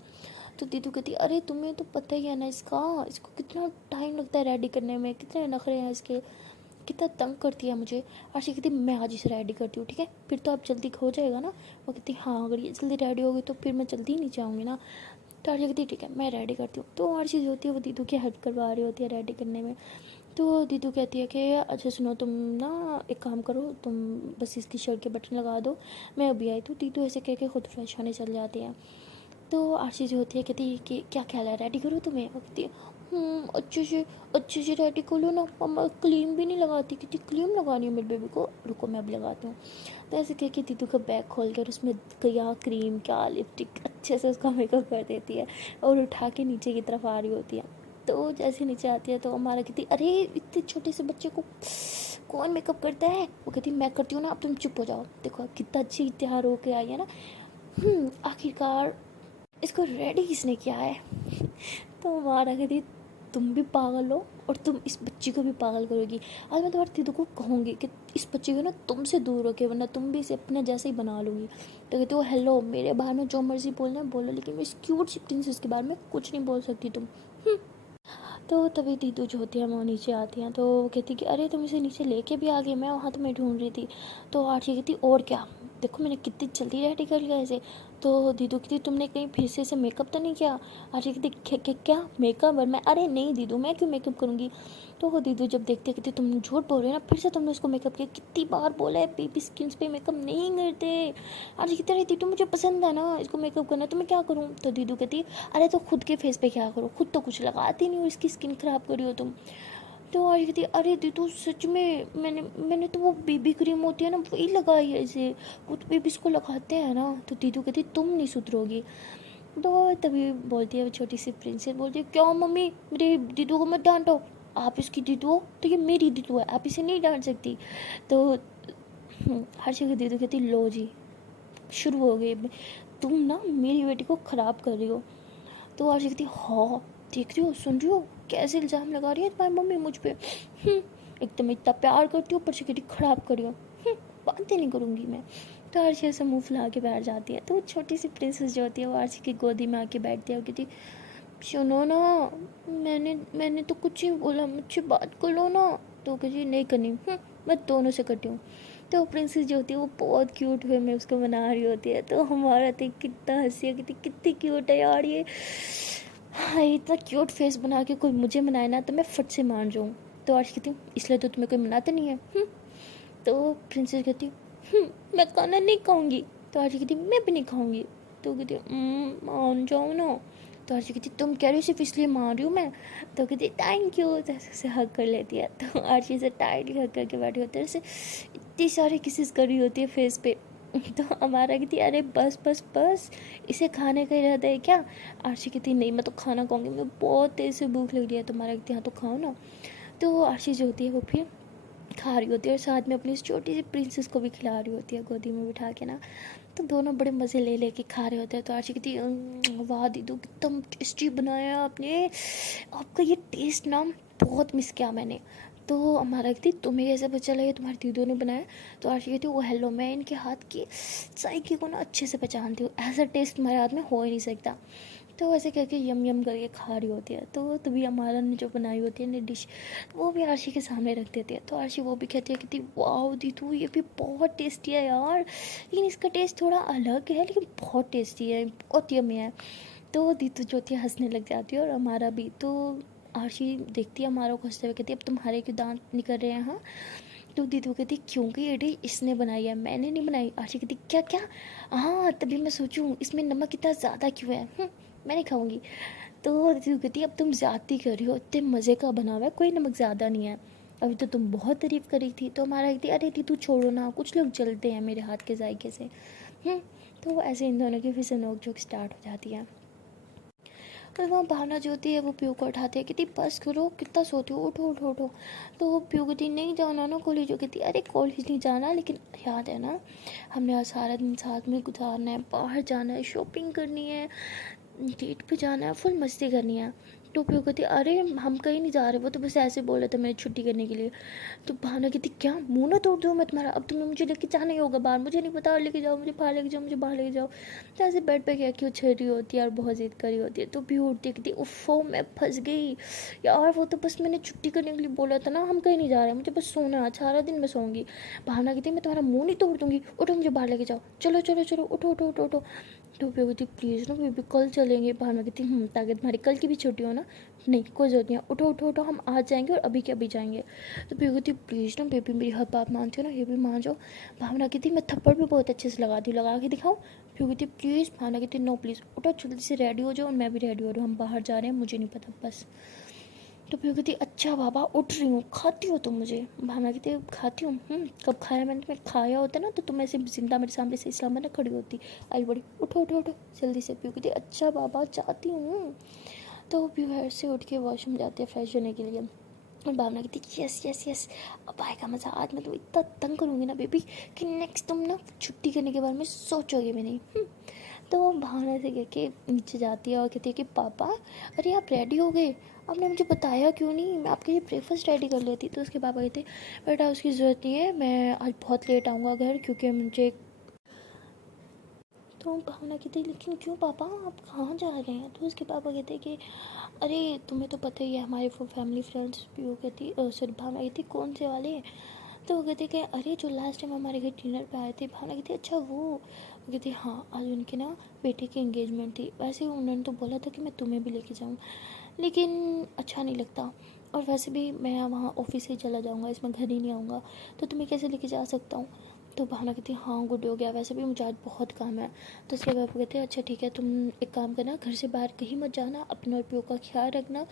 तो दीदू कहती अरे तुम्हें तो पता ही है ना इसको कितना टाइम लगता है रेडी करने में, कितने नखरे हैं इसके, कितना तंग करती है मुझे। आरशी कहती मैं आज इसे रेडी करती हूँ ठीक है, फिर तो आप जल्दी हो जाएगा ना। वो कहती हाँ अगर ये जल्दी रेडी होगी तो फिर मैं जल्दी नहीं जाऊँगी ना। तो आरशी कहती ठीक है मैं रेडी करती हूँ। तो आरशी जो होती है वो दीदू की हेल्प करवा रही होती है रेडी करने में। तो दीदू कहती है कि अच्छा सुनो तुम ना एक काम करो, तुम बस इसकी शर्ट के बटन लगा दो, मैं अभी आई। तो दीदू ऐसे कह के खुद फ्रेश होने चल जाती है। तो आरशी जो होती है कहती है कि क्या ख्याल है रेडी करो तुम्हें? वो कहती है अच्छे से रेडी कर लो ना, मम्मा क्रीम भी नहीं लगाती, कहती क्रीम लगानी है मेरे बेबी को, रुको मैं अभी लगाती हूँ। तो ऐसे कह के दीदू का बैग खोल कर उसमें क्या क्रीम क्या लिपस्टिक अच्छे से उसका मेकअप कर देती है और उठा के नीचे की तरफ आ रही होती है। तो जैसे नीचे आती है तो हमारा कहती अरे इतने छोटे से बच्चे को कौन मेकअप करता है? वो कहती मैं करती हूँ ना, अब तुम चुप हो जाओ, देखो कितना अच्छी तैयार होके आई है ना। आखिरकार इसको रेडी किसने किया है? तो हमारा कहती तुम भी पागल हो और तुम इस बच्ची को भी पागल करोगी। आज मैं तुम्हारी दीदू को कहूँगी कि इस बच्ची को ना तुमसे दूर रखे, वरना तुम भी इसे अपने जैसे ही बना लूँगी। तो कहती हो हेलो मेरे बारे में जो मर्जी बोलना है बोलो, लेकिन इस क्यूट सी प्रिंसेस के बारे में कुछ नहीं बोल सकती तुम। तो तभी दीदू जो होती है वो नीचे आती हैं। तो वो कहती कि अरे तुम इसे नीचे लेके भी आ गई, मैं वहाँ तुम्हें ढूंढ रही थी। तो आरती कहती और क्या, देखो मैंने कितनी जल्दी रेडी कर लिया इसे। तो दीदू कहती तुमने कहीं फिर से इसे मेकअप तो नहीं किया? आरती कहती क्या मेकअप? और मैं अरे नहीं दीदू मैं क्यों मेकअप करूँगी। तो वो दीदू जब देखते कहती तुम झूठ बोल रहे हो ना, फिर से तुमने उसको मेकअप किया, कितनी बार बोला है बेबी स्किन्स पे मेकअप नहीं करते। आरती कहती अरे दीदू मुझे पसंद है ना इसको मेकअप करना, तो मैं क्या करूँ? तो दीदू कहती अरे तो खुद के फेस पे क्या करो, खुद तो कुछ लगाती नहीं हो, इसकी स्किन ख़राब करी हो तुम। तो आज कहती अरे दीदू सच में मैंने तो वो बेबी क्रीम होती है ना वही लगाई है इसे, वो तो बेबीज को लगाते हैं ना। तो दीदू कहती तुम नहीं सुधरोगी। तो तभी बोलती है वो छोटी सी प्रिंसेस, बोलती है क्यों मम्मी मेरे दीदू को मत डांटो, आप इसकी दीदू हो तो ये मेरी दीदू है, आप इसे नहीं डांट सकती। तो हर जगह दीदू कहती लो जी शुरू हो गई, तुम ना मेरी बेटी को ख़राब कर रही हो। तो आज कहती हाँ देख रही हो सुन रही हो कैसे इल्ज़ाम लगा रही है तुम्हारी मम्मी मुझ पे, एकदम इतना प्यार करती हो पर से कहती ख़राब करी हो, बातें नहीं करूँगी मैं। तो आरशी ऐसे मुँह फुला के बैठ जाती है। तो वो छोटी सी प्रिंसेस जो होती है वो आरशी की गोदी में आके बैठती है और कहती सुनो ना मैंने तो कुछ ही बोला, मुझसे बात कर लो ना। तो कहती नहीं करनी, मैं दोनों से करती हूँ। तो प्रिंसेस जो होती है वो बहुत क्यूट वे में उसको मना रही होती है। तो हमारा तो कितना हंसी कितनी क्यूट है यार ये, हाँ इतना क्यूट फेस बना के कोई मुझे मनाए ना तो मैं फट से मान जाऊँ। तो आज कहती हूँ इसलिए तो तुम्हें कोई मनाता नहीं है। तो प्रिंसेस कहती मैं खाना नहीं खाऊंगी। तो आज कहती मैं भी नहीं खाऊंगी। तो कहती मान जाओ ना। तो आरशी कहती तुम कह रही हो सिर्फ इसलिए मान रही हूँ मैं। तो कहती थैंक यू, तो ऐसे हक कर लेती है। तो आरशी से टाइटली हक करके बैठी होती है, ऐसे इतनी सारी किसेस कर रही होती है फेस पे। तो हमारा कहती अरे बस बस बस इसे खाने का इरादा है क्या? आरशी कहती नहीं मैं तो खाना खाऊंगी, मुझे बहुत तेज़ से भूख लग रही है। तो हमारा कहती हाँ तो खाओ ना। तो आरशी जो होती है वो फिर खा रही होती है और साथ में अपनी छोटी सी प्रिंसेस को भी खिला रही होती है गोदी में बिठा के ना। तो दोनों बड़े मज़े ले लेके खा रहे होते हैं। तो आरशी कहती वाह दीदू कितना टेस्टी बनाया आपने, आपका ये टेस्ट ना बहुत मिस किया मैंने। तो हमारा कहती तुम्हें कैसे पता लगे तुम्हारी दीदू ने बनाया? तो आरशी कहती वो हेलो मैं इनके हाथ की जायके को ना अच्छे से पहचानती हूँ, ऐसा टेस्ट तुम्हारे हाथ में हो ही नहीं सकता। तो ऐसे करके यम यम करके खा रही होती है। तो तभी हमारा ने जो बनाई होती है ना डिश, वो भी आरशी के सामने रख देती है। तो आरशी वो भी कहती है कि वाह दीदू ये भी बहुत टेस्टी है यार, लेकिन इसका टेस्ट थोड़ा अलग है लेकिन बहुत टेस्टी है, बहुत यम्मी है। तो दीदू जो थी हंसने लग जाती है और हमारा भी। तो आरशी देखती है हमारा को हंसते हुए, कहती है अब तुम्हारे क्यों दांत निकल रहे हैं हाँ। तो दीदू कहती क्योंकि ये डिश इसने बनाई है, मैंने नहीं बनाई। आरशी कहती क्या क्या, हाँ तभी मैं सोचूं इसमें नमक इतना ज़्यादा क्यों है, मैं नहीं खाऊंगी। तो दीदू कहती अब तुम ज़्यादती कर रही हो, इतने मज़े का बना हुआ है, कोई नमक ज़्यादा नहीं है, अभी तो तुम बहुत तारीफ़ करी थी। तो हमारा कहती अरे दीदू छोड़ो ना, कुछ लोग जलते हैं मेरे हाथ के जायके से। तो ऐसे इन दोनों की फिर से नोक झोंक स्टार्ट हो जाती है। और वहाँ भावना जो होती है वो पीयू को उठाती है, कहती बस करो कितना सोती हो, उठो उठो उठो। तो पीयू कहती नहीं जाना ना कॉलेज। जो कहती अरे कॉलेज नहीं जाना, लेकिन याद है ना हमने आज सारा दिन साथ में गुजारना है, बाहर जाना है, शॉपिंग करनी है, डेट पे जाना है, फुल मस्ती करनी है। तो पीयू कहती अरे हम कहीं नहीं जा रहे, वो तो बस ऐसे बोल रहे थे मेरी छुट्टी करने के लिए। तो भावना कहती क्या मुंह ना तोड़ दूँ मैं तुम्हारा, अब तुम्हें मुझे लेके जाना ही होगा बाहर, मुझे नहीं पता, और लेके जाओ मुझे, बाहर लेके जाओ मुझे, बाहर लेके जाओ। तो ऐसे बेड पे क्या क्यों छेड़ रही होती है और बहुत जिद करी होती है। तो भी उठती कहती उफ़ो मैं फंस गई यार, वो तो बस मैंने छुट्टी करने के लिए बोला था ना, हम कहीं नहीं जा रहे, मुझे बस सोना है, सारा दिन मैं सोऊंगी। भावना कहती मैं तुम्हारा मुंह नहीं तोड़ दूंगी, उठो मुझे बाहर लेके जाओ, चलो चलो चलो उठो उठो उठो उठो। तो बेबी कहती प्लीज़ ना बेबी कल चलेंगे। भावना कहती ताकि तुम्हारी कल की भी छुट्टी हो ना, नहीं कोई ज़रूरत नहीं है, उठो उठो उठो हम आज जाएंगे और अभी के अभी जाएंगे। तो बेबी कहती प्लीज़ ना बेबी मेरी हर बात मानती हो ना, ये भी मान जाओ। भावना कहती मैं थप्पड़ भी बहुत अच्छे से लगाती हूँ, लगा के दिखाऊँ। फिर कहती प्लीज़। भावना कहती नो प्लीज़, उठो जल्दी से रेडी हो जाओ, और मैं भी रेडी हो रही हूँ, हम बाहर जा रहे हैं, मुझे नहीं पता बस। तो फिर कहती अच्छा बाबा उठ रही हूँ, खाती हो तुम मुझे। भावना कहती खाती हूँ, कब खाया मैंने, तुम्हें खाया होता ना तो तुम ऐसे जिंदा मेरे सामने से इस्लाम में ना खड़ी होती, आई बड़ी, उठो उठो उठो जल्दी से। पीयू कहती अच्छा बाबा चाहती हूँ। तो पीयू से उठ के वॉशरूम जाती है फ्रेश होने के लिए। और भावना कहती यस यस यस, अब आएगा मज़ा, आज मैं तो इतना तंग करूँगी ना बेबी कि नेक्स्ट तुम ना छुट्टी करने के बारे में सोचोगे भी नहीं। तो भावना से कह के नीचे जाती है और कहती है कि पापा अरे आप रेडी हो गए, आपने मुझे बताया क्यों नहीं, मैं आपके लिए ब्रेकफास्ट रेडी कर लेती। तो उसके पापा कहते बेटा उसकी ज़रूरत नहीं है, मैं आज बहुत लेट आऊँगा घर क्योंकि मुझे। तो भावना कहती लेकिन क्यों पापा आप कहाँ जा रहे हैं। तो उसके पापा कहते कि अरे तुम्हें तो पता ही है हमारे वो फैमिली फ्रेंड्स। भी वो कहती सॉरी भावना कहती कौन से वाले। तो वो कहते कि अरे जो लास्ट टाइम हमारे घर डिनर पे आए थे। भावना कहती अच्छा वो कहती हाँ आज उनके ना बेटे की एंगेजमेंट थी, वैसे उन्होंने तो बोला था कि मैं तुम्हें भी लेके जाऊँ, लेकिन अच्छा नहीं लगता, और वैसे भी मैं वहाँ ऑफिस से चला जाऊँगा, इसमें घर ही नहीं आऊँगा, तो तुम्हें कैसे लेके जा सकता हूँ। तो भावना कहती हाँ गुड हो गया, वैसे भी मुझे आज बहुत काम है। तो उसके पापा कहते हैं अच्छा ठीक है तुम एक काम करना, घर से बाहर कहीं मत जाना, अपने और पियो का ख्याल रखना,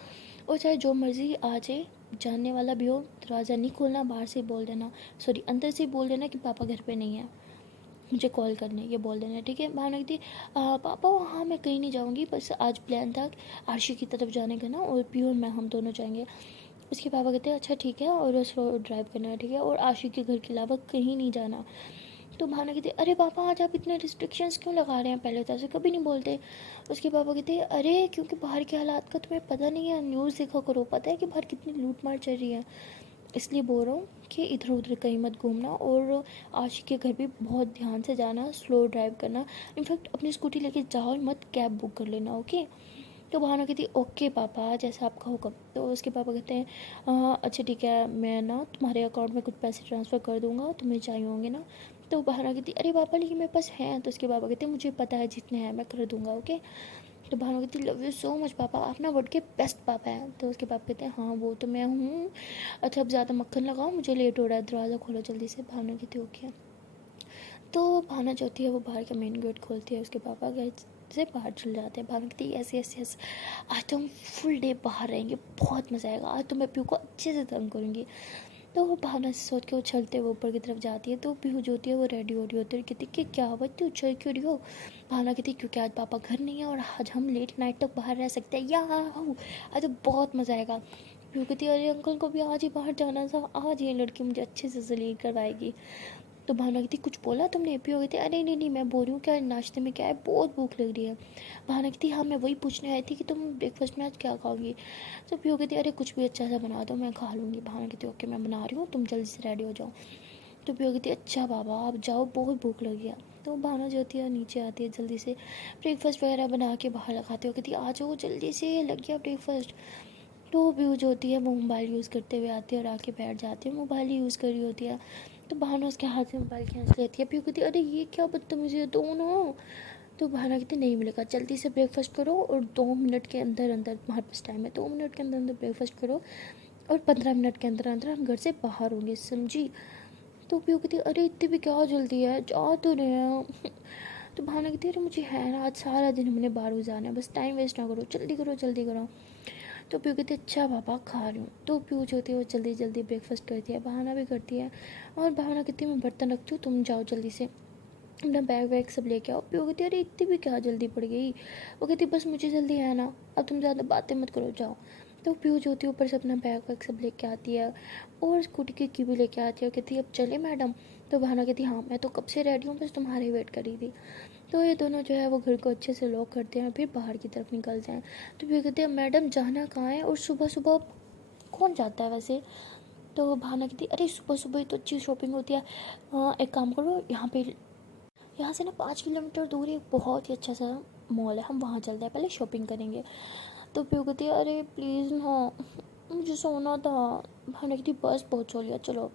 और चाहे जो मर्ज़ी आ जाए, जानने वाला भी हो दरवाज़ा नहीं खोलना, बाहर से बोल देना, सॉरी अंदर से बोल देना कि पापा घर पे नहीं है, मुझे कॉल करने ये बोल देना ठीक है। भावना कहती पापा हाँ मैं कहीं नहीं जाऊँगी, बस आज प्लान था आरशी की तरफ जाने का ना, और पियो और मैं हम दोनों जाएंगे। उसके पापा कहते हैं अच्छा ठीक है, और स्लो ड्राइव करना है ठीक है, और आशिक के घर के अलावा कहीं नहीं जाना। तो भावना कहती अरे पापा आज आप इतने रिस्ट्रिक्शंस क्यों लगा रहे हैं, पहले तो ऐसे कभी नहीं बोलते। उसके पापा कहते हैं अरे क्योंकि बाहर के हालात का तुम्हें पता नहीं है, न्यूज़ देखा करो, पता है कि बाहर कितनी लूट मार चल रही है, इसलिए बोल रहा हूँ कि इधर उधर कहीं मत घूमना, और आशिक के घर भी बहुत ध्यान से जाना, स्लो ड्राइव करना, इनफैक्ट अपनी स्कूटी लेके जाओ मत, कैब बुक कर लेना ओके। तो भावना कहती ओके पापा जैसा आपका हुक्म। तो उसके पापा कहते हैं अच्छा ठीक है मैं ना तुम्हारे अकाउंट में कुछ पैसे ट्रांसफ़र कर दूँगा, तुम्हें चाहिए होंगे ना। तो भावना कहती अरे पापा लेकिन मेरे पास हैं। तो उसके पापा कहते हैं मुझे पता है जितने हैं मैं कर दूँगा ओके। तो भावना कहती लव यू सो मच पापा, आप ना वर्ल्ड के बेस्ट पापा हैं। तो उसके पापा कहते हैं हाँ वो तो मैं हूँ, अच्छा अब ज़्यादा मक्खन लगाओ मुझे लेट हो रहा है, दरवाज़ा खोलो जल्दी से। भावना कहती ओके। तो भावना जो होती है वो बाहर का मेन गेट खोलती है, उसके पापा घर से बाहर चल जाते हैं। भावना कहती है यस यस यस, आज तो हम फुल डे बाहर रहेंगे, बहुत मज़ा आएगा, आज तो मैं पीहू को अच्छे से तंग करूँगी। तो वो भावना से सोच के वो चलते हुए ऊपर की तरफ जाती है। तो पीहू जो होती है वो रेडी हो रही होती है, कहती कि क्या हुआ इतनी उछल क्यों रही हो। भावना कहती क्योंकि आज पापा घर नहीं है और आज हम लेट नाइट तक बाहर रह सकते हैं, या आज तो बहुत मज़ा आएगा। पीहू कहती है अरे अंकल को भी आज ही बाहर जाना था, आज ये लड़की मुझे अच्छे से जलील करवाएगी। तो भावना कहती कुछ बोला तुमने। पी हो गई थी अरे नहीं नहीं मैं बोल रही हूँ क्या नाश्ते में क्या है, बहुत भूख लग रही है। भावना कहती हाँ मैं वही पूछने आई थी कि तुम ब्रेकफास्ट में आज क्या खाओगी। तो पी हो गई थी अरे कुछ भी अच्छा सा बना दो मैं खा लूँगी। भावना कहती ओके मैं बना रही हूँ तुम जल्दी से रेडी हो जाओ। तो पी हो गई थी अच्छा बाबा आप जाओ बहुत भूख लगी है। तो भावना जो होती है नीचे आती है जल्दी से, ब्रेकफास्ट वगैरह बना के बाहर लगाते हो, कहती है आ जाओ जल्दी से लग गया ब्रेकफास्ट। तो पीहू जो होती है वो मोबाइल यूज़ करते हुए आती है और आके बैठ जाती है, मोबाइल ही यूज़ कर रही होती है। तो भावना उसके हाथ से मोबाइल खींच लेती है, पीहू कहती है अरे ये क्या बदतमीजी है, दो ना। तो भावना कहती नहीं मिलेगा, जल्दी से ब्रेकफास्ट करो और 2 मिनट के अंदर अंदर, तुम्हारे पास टाइम है, 2 मिनट के अंदर अंदर ब्रेकफास्ट करो और 15 मिनट के अंदर अंदर हम घर से बाहर होंगे, समझी। तो पीहू कहती अरे इतनी भी क्या जल्दी है, जा तो रहे हैं। तो भावना कहती अरे मुझे है ना, आज सारा दिन हमने बाहर गुजारना है, बस टाइम वेस्ट ना करो, जल्दी करो जल्दी करो। तो पीहू कहती अच्छा पापा खा रही हूँ। तो पीहू जो होती है वो जल्दी जल्दी ब्रेकफास्ट करती है, भावना भी करती है। और भावना कहती है मैं बर्तन रखती हूँ, तुम जाओ जल्दी से अपना बैग वैग सब लेके आओ। पीहू कहती अरे इतनी भी क्या जल्दी पड़ गई। वो कहती बस मुझे जल्दी है ना, अब तुम ज़्यादा बातें मत करो, जाओ। तो पीहू जो होती है ऊपर से अपना बैग वैग सब लेके आती है और स्कूटी की भी लेके आती है और कहती है अब चले मैडम। तो भावना कहती हाँ मैं तो कब से रेडी हूँ, बस तुम्हारी वेट कर रही थी। तो ये दोनों जो है वो घर को अच्छे से लॉक करते हैं, फिर बाहर की तरफ निकलते हैं। तो फिर कहते हैं मैडम जाना कहाँ है, और सुबह सुबह कौन जाता है वैसे। तो भावना कहती अरे सुबह सुबह ही तो अच्छी शॉपिंग होती है। एक काम करो, यहाँ से ना 5 किलोमीटर दूर एक बहुत ही अच्छा सा मॉल है, हम वहाँ चलते हैं, पहले शॉपिंग करेंगे। तो पीहू कहती है अरे प्लीज़ ना, मुझे सोना था। भावना कहती बस बहुत सो लिया चलो।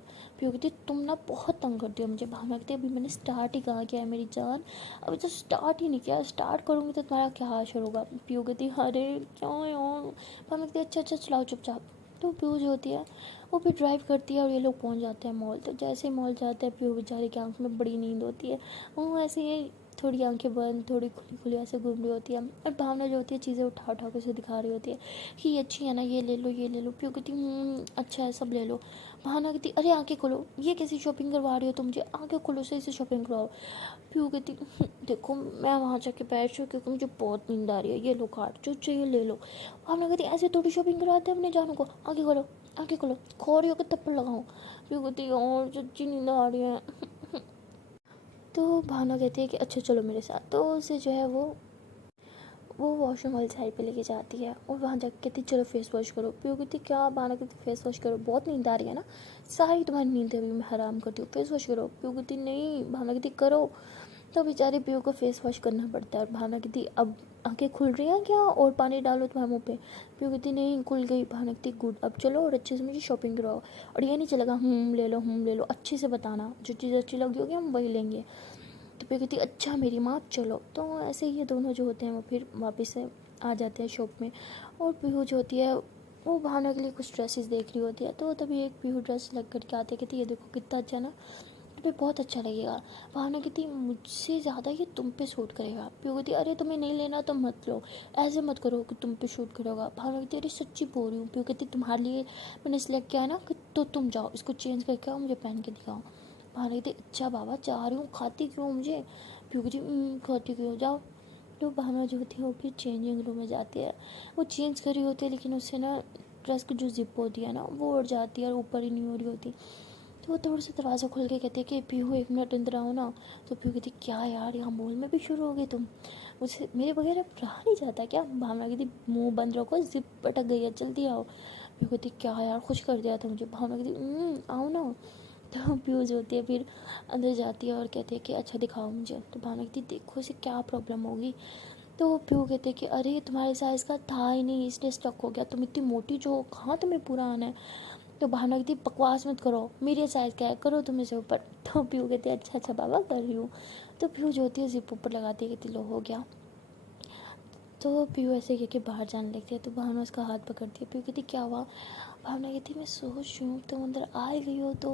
पीहू कहती तुम ना बहुत तंग करती हो मुझे। भावना कहती अभी मैंने स्टार्ट ही कहाँ किया है मेरी जान, अभी तो स्टार्ट ही नहीं किया, स्टार्ट करूँगी तो तुम्हारा क्या हाशर होगा। पीहू कहती अरे क्या यार। भावना कहती अच्छा अच्छा चलाओ चुपचाप। तो पीहू जो होती है वो भी ड्राइव करती है और ये लोग पहुंच जाते हैं मॉल। तो जैसे ही मॉल जाते हैं पीहू बेचारी की आंख में बड़ी नींद होती है, वो ऐसे ही थोड़ी आंखें बंद थोड़ी खुली खुली ऐसे घूम रही होती है। और भावना जो होती है चीज़ें उठा उठा के उसे दिखा रही होती है कि ये अच्छी है ना, ये ले लो ये ले लो। पीहू कहती अच्छा है सब ले लो। भावना कहती अरे आंखें खोलो, ये कैसी शॉपिंग करवा रही हो तुम मुझे, आंखें खोलो सही से शॉपिंग करवाओ। पीहू कहती देखो मैं वहाँ जाके बैठ रही हूँ क्योंकि मुझे बहुत नींद आ रही है, ये लो कार्ड जो चाहिए ले लो। भावना कहती ऐसे थोड़ी शॉपिंग करवाते हैं अपने जानों को, आंखें खोलो आंखें खोलो, खो रही हो कि थप्पड़ लगाऊं। पीहू कहती और सच्ची नींद आ रही है। तो भावना कहती है कि अच्छा चलो मेरे साथ। तो उसे जो है वो वॉशरूम वाली साइड पे लेके जाती है और वहाँ जाके कहती चलो फेस वॉश करो। पीहू कहती क्या, भावना कहती फेस वॉश करो, बहुत नींद आ रही है ना, सारी तुम्हारी नींद अभी मैं हराम करती हूँ, फेस वॉश करो। पीहू कहती नहीं, भावना कहती करो। तो बेचारे पीहू को फेस वॉश करना पड़ता है और भावना कहती अब आंखें खुल रही हैं क्या, और पानी डालो तुम्हारे मुँह पे। पीहू कहती नहीं खुल गई। भावना कहती गुड, अब चलो और अच्छे से मुझे शॉपिंग करवाओ, और ये नहीं चलेगा ले लो, अच्छे से बताना, जो चीज़ अच्छी लगी होगी हम वही लेंगे। तो फिर कहती अच्छा मेरी माँ चलो। तो ऐसे ही ये दोनों जो होते हैं वो फिर वापस से आ जाते हैं शॉप में। और पीहू जो होती है वो भावना के लिए कुछ ड्रेसेस देख रही होती है। तो तभी एक पीहू ड्रेस लग करके आते कहती ये देखो कितना अच्छा ना, तुम्हें बहुत अच्छा लगेगा। भावना कहती मुझसे ज़्यादा ये तुम पे सूट करेगा। पीहू कहती अरे तुम्हें नहीं लेना तो मत लो, ऐसे मत करो कि तुम पे शूट करेगा। भावना कहती अरे सच्ची बोल रही हूँ। पीहू कहती तुम्हारे लिए मैंने सेलेक्ट किया है ना, कि तो तुम जाओ इसको चेंज करके आओ, मुझे पहन के दिखाओ। भावना कहती अच्छा बाबा जा रही हूँ, खाती क्यों हो मुझे। पीहू कहती खाती क्यों, जाओ। तो भावना जो होती है वो फिर चेंजिंग रूम में जाती है, वो चेंज कर रही होती है लेकिन उससे ना ड्रेस की जो जिप होती है ना वो उड़ जाती है और ऊपर ही नहीं हो रही होती। तो वो थोड़ा सा दरवाज़ा खोल के कहते हैं कि पीहू 1 मिनट अंदर आओ ना। तो पीहू कहती क्या यार यहाँ मॉल में भी शुरू हो गई तुम, मुझे मेरे बगैर अब रहा नहीं जाता क्या। भावना कहती मुंह बंद रखो, जिप पटक गई है जल्दी आओ। पीहू कहती क्या यार खुश कर दिया था मुझे। भावना कहती आओ ना। तो पीहू जो होती है फिर अंदर जाती है और कहती है कि अच्छा दिखाओ मुझे। तो भावना कहती देखो इसे क्या प्रॉब्लम होगी। तो पीहू कहते हैं कि अरे तुम्हारे साइज़ का था ही नहीं इसलिए स्टक हो गया, तुम इतनी मोटी जो हो कहाँ तुम्हें पूरा आना है। तो भावना कहती बकवास मत करो, मेरे साइज़ का है करो तुम इसे ऊपर। तो पीहू कहते अच्छा अच्छा बाबा कर रही हूँ। तो पीहू जो होती है जिप ऊपर लगाती है, कहती लो हो गया। तो पीहू ऐसे कह के बाहर जाने लगती है। तो भावना उसका हाथ पकड़ती है। पीहू कहती क्या हुआ। भावना कहती मैं सोच रही हूँ तुम अंदर आ गई हो तो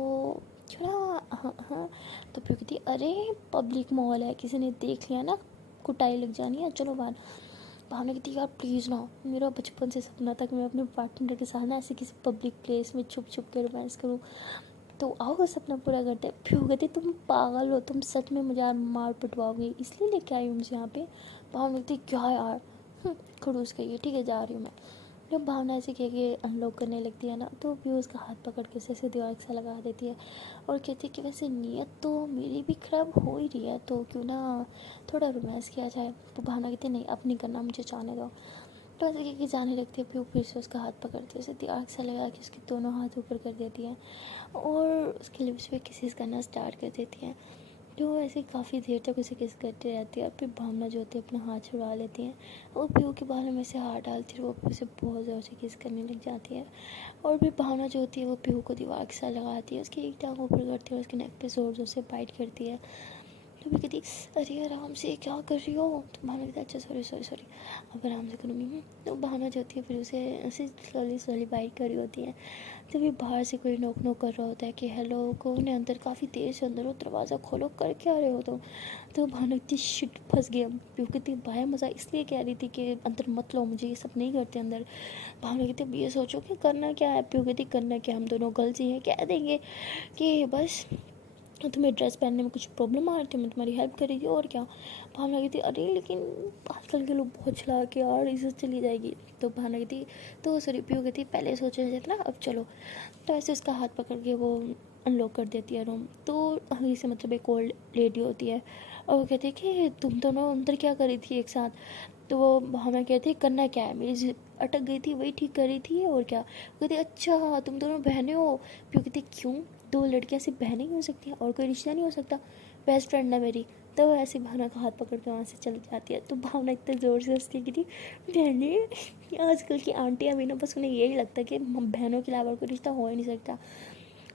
क्यों ना। हाँ हाँ। तो पीहू कहती अरे पब्लिक मॉल है, किसी ने देख लिया ना कुटाई लग जानी है, चलो बाहर। भावना कहती यार प्लीज़ ना, मेरा बचपन से सपना था कि मैं अपने पार्टनर के साथ ना ऐसे किसी पब्लिक प्लेस में छुप छुप के रोमांस करूँ, तो आओ वो सपना पूरा करते। फिर वो कहती तुम पागल हो, तुम सच में मुझे यार मार पिटवाओगे इसलिए लेके आई हूँ मुझे यहाँ पे। भावना कहती क्या यार खड़ूस गई है, ठीक है जा रही हूँ मैं। जब भावना ऐसे कह के अनलॉक करने लगती है ना तो भी उसका हाथ पकड़ के उसे ऐसे दीवार से लगा देती है और कहती है कि वैसे नीयत तो मेरी भी ख़राब हो ही रही है, तो क्यों ना थोड़ा रोमांस किया जाए। तो भावना कहती नहीं अब नहीं करना, मुझे जाने दो। तो ऐसे कह के जाने लगती है, फिर से उसका हाथ पकड़ती है, उसे दीवार से लगा के उसके दोनों हाथ ऊपर कर देती है और उसके लिप्स पे किसेस करना स्टार्ट कर देती है। तो ऐसे काफ़ी देर तक उसे किस करती रहती है और फिर भावना जो होती है अपना हाथ छुड़ा लेती है और पीहू के बालों में से हाथ डालती है, वो उसे बहुत ज़ोर से किस करने लग जाती है। और फिर भावना जो होती है वो पीहू को दीवार के साथ लगाती है, उसकी एक टांग ऊपर करती है और उसके नेक पे ज़ोर ज़ोर से बाइट करती है। तो भी कहती अरे आराम से, क्या कर रही हो? तो भावना कहती अच्छा सॉरी सॉरी सॉरी, अब आराम से करूँगी। तो भावना जो होती है फिर उसे ऐसे स्लोली स्लोली बाइट कर रही होती है। तभी बाहर से कोई नोक नोक कर रहा होता है कि हेलो कौन है अंदर, काफ़ी देर से अंदर हो, दरवाज़ा खोलो, कर क्या रहे हो तुम? तो भावना इतनी शिट फंस गया, क्योंकि बाया मज़ा इसलिए कह रही थी कि अंदर मत लो मुझे, ये सब नहीं करते अंदर। भावना कहती अब ये सोचो कि करना क्या है, प्यू कहती करना क्या, हम दोनों गर्ल्स ही हैं, कह देंगे कि बस तुम्हें ड्रेस पहनने में कुछ प्रॉब्लम आ रही थी, मैं तुम्हारी हेल्प कर रही थी और क्या। भावना कहती अरे लेकिन आजकल के लोग बहुत चालाक है यार, इज्जत चली जाएगी। तो भावना कहती तो सॉरी, पीहू कहती पहले सोचा जाता ना, अब चलो। तो ऐसे उसका हाथ पकड़ के वो अनलॉक कर देती है रूम। तो अभी से मतलब एक ओल्ड लेडी होती है और वो कहती है कि तुम दोनों अंदर क्या कर रही थी एक साथ? तो वो भावना कहती है करना क्या है, मेरी जिप अटक गई थी वही ठीक कर रही थी और क्या। वो कहती अच्छा तुम दोनों बहनें हो? क्यों कहती क्यों, दो लड़कियां सिर्फ बहनें ही हो सकती हैं और कोई रिश्ता नहीं हो सकता, बेस्ट फ्रेंड है मेरी। तो ऐसे भावना का हाथ पकड़ के वहाँ से चली जाती है। तो भावना इतने ज़ोर से हंसती है कि बहनें, आजकल की आंटियाँ भी ना बस उन्हें यही लगता है कि बहनों के अलावा कोई रिश्ता हो ही नहीं सकता।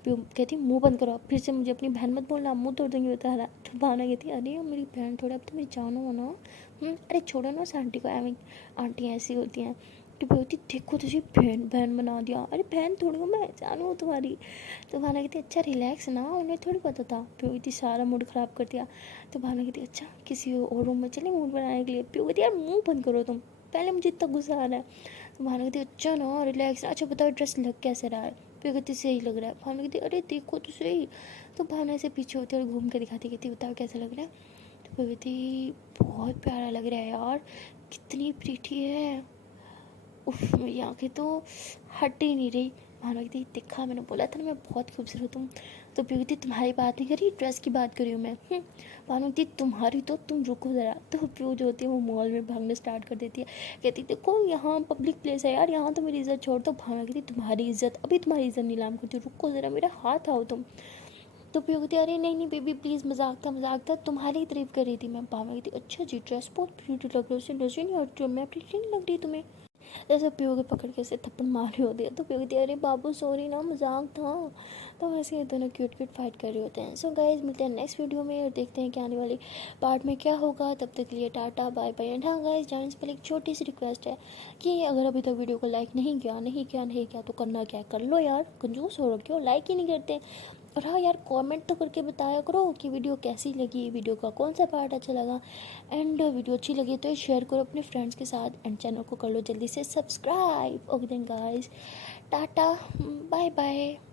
फिर कहती मुंह बंद करो, फिर से मुझे अपनी बहन मत बोलना, मुंह तोड़ दूँगी बता रहा। तो भावना कहती अरे मेरी बहन थोड़ा, अब तो मेरी जानो हो ना। अरे छोड़ो ना उस आंटी को, एवं आंटियाँ ऐसी होती हैं। तो बोलती देखो तुझे बहन बहन बना दिया, अरे बहन थोड़ी हूँ मैं, जानू हूँ तुम्हारी। तो भावना कहती अच्छा रिलैक्स ना, उन्हें थोड़ी पता था। प्यो कहती सारा मूड ख़राब कर दिया। तो भावना कहती अच्छा किसी और रूम में चले मूड बनाने के लिए। प्यो कहती यार मुँह बंद करो तुम, पहले मुझे इतना गुस्सा आ रहा है। तो भावना कहती अच्छा ना रिलैक्स, अच्छा बताओ ड्रेस लग कैसे रहा है? प्यो कहती सही लग रहा है। भावना कहती अरे देखो तो सही। तो भावना से पीछे होती है और घूम के दिखाती, कहती बताओ कैसा लग रहा है? तो प्यो कहती बहुत प्यारा लग रहा है यार, कितनी प्रीटी है, उफ मेरी आँखें तो हट ही नहीं रही। भावना कहती देखा मैंने बोला था ना मैं बहुत खूबसूरत हूँ। तो प्यो कहती तुम्हारी बात नहीं करी, ड्रेस की बात करी हूँ मैं। भावना कहती तुम्हारी तो, तुम रुको ज़रा। तो प्यो जो होती है वो मॉल में भागना स्टार्ट कर देती है, कहती देखो यहाँ पब्लिक प्लेस है यार, यहाँ तो मेरी इज़्ज़त छोड़ दो। भावना कहती तुम्हारी इज़्ज़त, अभी तुम्हारी इज़्ज़त नीलाम करती हूँ, रुको ज़रा, मेरा हाथ आओ तुम। तो प्यो कहती अरे नहीं नहीं बेबी प्लीज़, मजाक था, तुम्हारी ही तारीफ कर रही थी मैं। भावना कहती अच्छा जी ड्रेस बहुत ब्यूटी लग रही है, उससे नजर नहीं हट रही, मैं प्रीटी नहीं लग रही तुम्हें? जैसे प्यो के पकड़ के ऐसे थप्पड़ मारे होते हैं। तो प्यो कहती है अरे बाबू सॉरी ना, मजाक था। तो ऐसे ये दोनों क्यूट क्यूट फाइट कर रहे होते हैं। सो गाइज मिलते हैं नेक्स्ट वीडियो में और देखते हैं कि आने वाली पार्ट में क्या होगा। तब तक के लिए टाटा बाय बाय। एंड हाँ गाइज जाने से पहले एक छोटी सी रिक्वेस्ट है कि अगर अभी तक वीडियो को लाइक नहीं किया तो करना क्या है, कर लो यार, कंजूस हो रखे हो, लाइक ही नहीं करते। और हाँ यार कमेंट तो करके बताया करो कि वीडियो कैसी लगी, वीडियो का कौन सा पार्ट अच्छा लगा। एंड वीडियो अच्छी लगी तो शेयर करो अपने फ्रेंड्स के साथ एंड चैनल को कर लो जल्दी से subscribe. Okay then guys, tata bye bye.